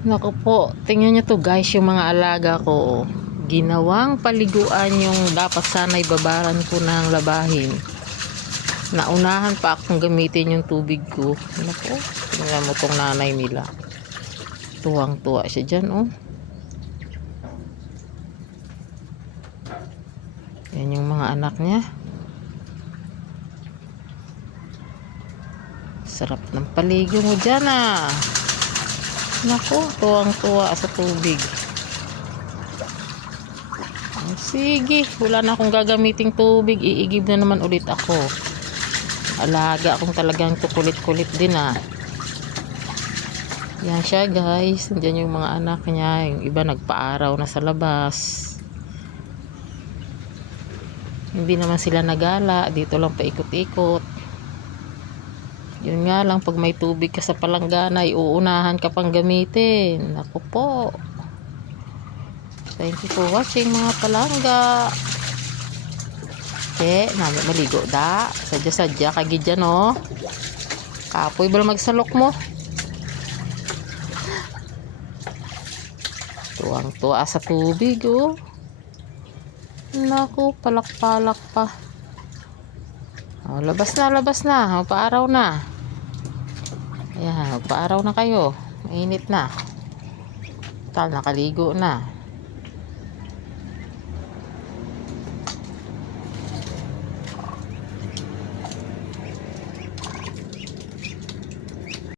Naku po, tingnan nyo to guys, yung mga alaga ko. Ginawang paliguan yung dapat sana'y babaran ko ng labahin. Naunahan pa akong gamitin yung tubig ko. Naku, tingnan mo tong nanay nila. Tuwang-tuwa siya dyan, oh. Yan yung mga anak niya. Sarap ng paligo mo dyan, ah. Naku, tuwang-tuwa sa tubig. Sige, wala na akong gagamiting tubig. Iigib na naman ulit ako. Alaga akong talagang tukulit-kulit din, ah. Yan siya guys. Diyan yung mga anak niya. Yung iba nagpaaraw na sa labas. Hindi naman sila nagala. Dito lang paikot-ikot. Yun nga lang, pag may tubig ka sa palanggana, uunahan ka pang gamitin. Ako po. Thank you for watching mga palangga. Namin maligo da. Sadya-sadya kagi dyan, oh. Kapoy ba magsalok mo? Tuwang-tuwa sa tubig, oh. Naku, palak-palak pa. Oh, labas na. Paaraw na. Ayan, paaraw na kayo. Mainit na. Tal, nakaligo na.